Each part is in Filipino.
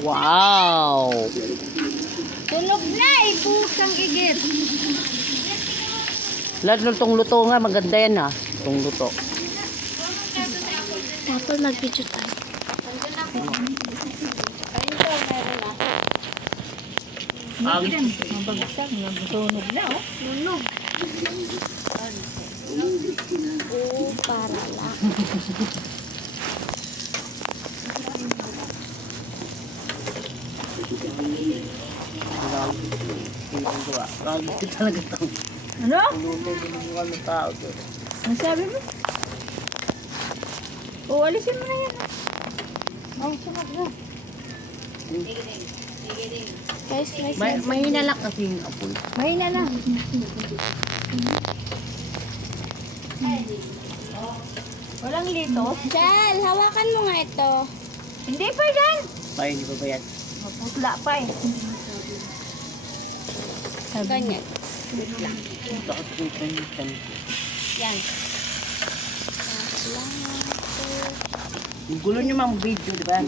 Wow! Tunog na, ibukang igit. Lahat ng luto nga, maganda yan ha. Itong luto. Tapos nag-video tayo. Mabagsak, tunog na oh. Tunog. Oh, para lang. Lagi talaga ito. Ano? Luto ng mga tao doon. Ang sabi mo? Oh, alisin mo na yan. Oh, sunod na. Guys, Mahina lang kasi yung apoy. mahina na. Walang lito? Sel, hawakan mo nga ito. Hindi pa yan. Ay, hindi pa ba yan? Maputla pa eh. Ganyan. Bakit ko ito? Yan. Yung gulo niyo mang video, di ba?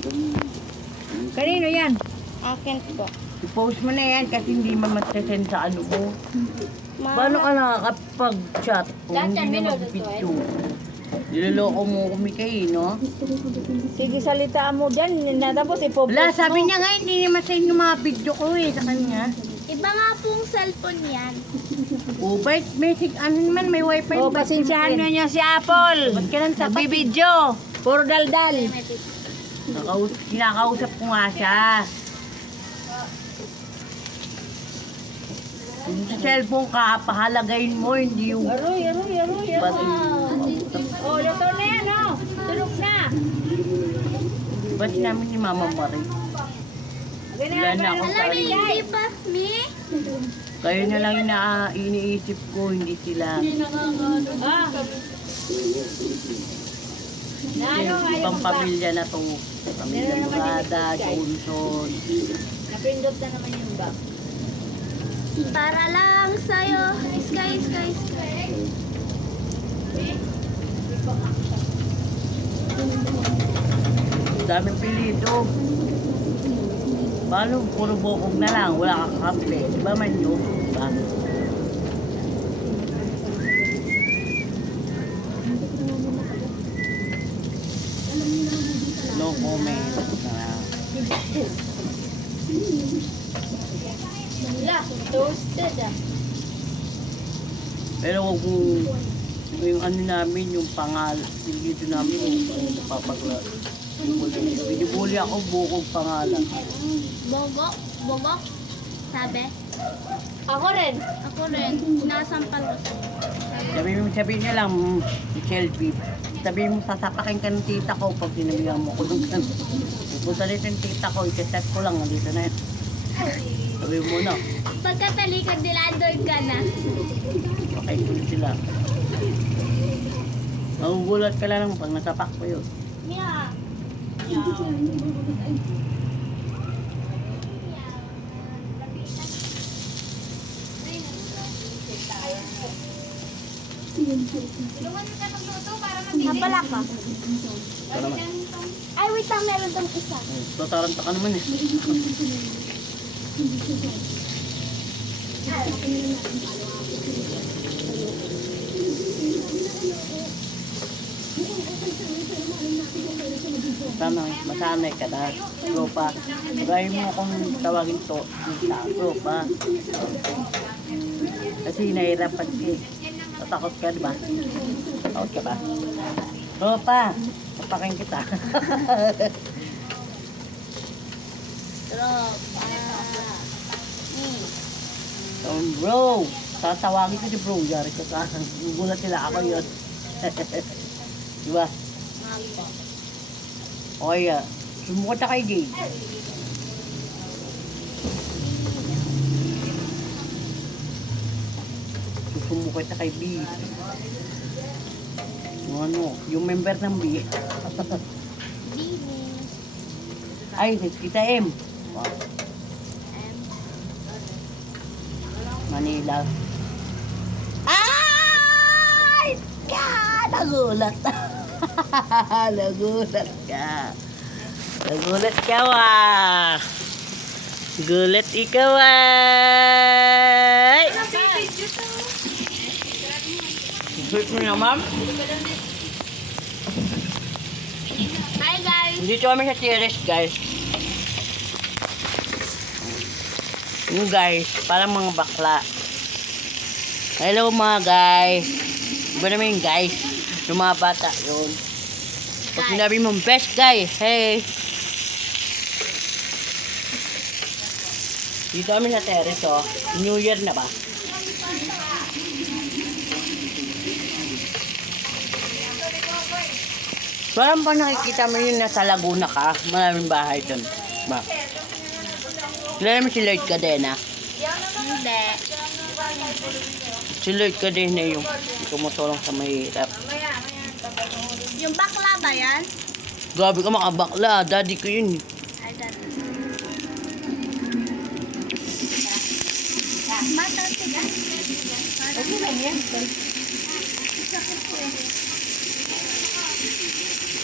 Kanino yan? Akin po. I-post mo na yan kasi hindi man matasend sa ano mo. Ma Paano ka nakakapag-chat kung Lahat yan, hindi na minulutuin. mag-video? Niloloko mo kami kayo, no? Sige, salitaan mo dyan. Tapos ipopost Wala, mo. sabi niya nga, hindi niya masayin yung mga video ko eh, sa kanya. Iba nga pong cellphone yan. Oh, bait, basic, ano naman, may wifi. Oh, pasensyahan nyo niya si Apple. Ba't ka lang sapat? Nagbibidyo. Puro daldal. Kinakausap ko nga siya. Kung sa cellphone ka, pahalagayin mo, hindi yung... Aroy. Ba't Oh, luto na yan, oh. Tulog na. ba't namin ni Mama Marie? Wala na akong Alam sarili. mo, hindi pa, mi? Kayo na lang iniisip ko, hindi sila. Ah. Ibang pamilya na to. Pamilya Murada, Johnson. Napindot na naman yung bag. Para lang sa'yo. Sky. Daming pilito. Paano, puro bokog na lang, wala kang kape. Diba man yun? Diba? No comment. Wala, toasted ah. Pero wag mong yung ano namin, yung yung video namin, yung napapagla. Binibuli ako, bukog pangalan. Bogok. Sabi? Ako rin. Ako rin. Sinasampal ko sa'yo. Sabihin niya lang, Shelby. Sabihin mo, sasapakin ka ng tita ko pag sinabihan mo ko nung pupunta dito yung tita ko, i-set ko lang, nandito na yun. Sabihin mo na, Pagkatalikod nila, andun ka na. okay, tuloy sila. Magugulat ka lang pag nasapak ko yun. Yeah. Napala ka. Ito naman. Ay, wait lang, meron tong isa. Tataranta ka naman eh. Sana, masanay ka na. Tropa. Gaya mo akong tawagin to. Tita, tropa. Kasi nahirapan ka eh. Tatakot ka, diba? Takot ka ba? Tropa, tapakin kita. Bro, tatawagin ko si bro. Yari ko sa akin. Gugulat sila ako yun. Diba? Okay ah. Sumukot ka kay Gay. Susumukot ka kay B. Yung ano, yung member ng B. Ay, si Tita M. Wow. Manila. Ay! Ka! Nagulat. Nagulat ka. Nagulat ka ah. Gulat ikaw ay. Sweet mo na, ma'am. Hi guys! Dito kami sa terrace, guys. Yung guys, parang mga bakla. Hello mga guys. Iba naman yung guys. Yung mga bata yun. Pag sinabi mong best guy, hey. Dito kami sa terrace, oh. New Year na ba? Parang pa nakikita mo yun nasa Laguna ka. Maraming bahay dun. Ba? Kilala mo si Lloyd Cadena? Hindi. Si Lloyd Cadena yung tumutulong sa mahirap. Yung bakla ba yan? Grabe ka makabakla. Daddy ko yun. Ay, dad. Mata sila. Okay lang yan.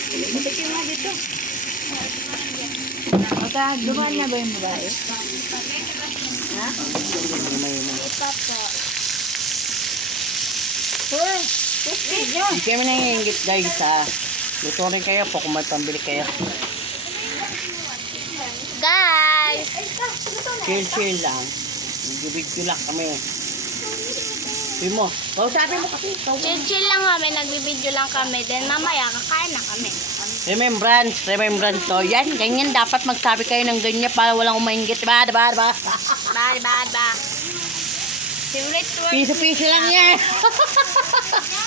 Matikin mo dito. Maka, dumaan na ba yung babae? Ha? Ito po. Uy, okay yan. Hindi kami nangyayingit guys ha. Luto rin kayo po kung may pambili kayo. Guys! Chill lang. Video lang kami. Sabi mo, kausapin mo kasi. Chill lang kami, nagbibideo lang kami. Then mamaya, kakain na kami. Remembrance to. Yan, ganyan. Dapat magsabi kayo ng ganyan para walang umaingit. Diba? Ba. Favorite word. Piso-piso lang yan.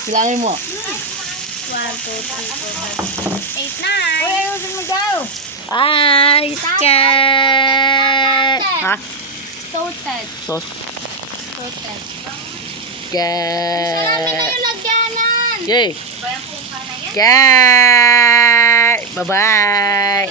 Bilangin mo. 1, 2, 3, 4, 5, 8, Uy, 9. ayusin mo daw. Ay, scan. Ha? Toted. Sos. Toted. Scan. Marami na yung lagyanan. Yay. Scan. Bye-bye.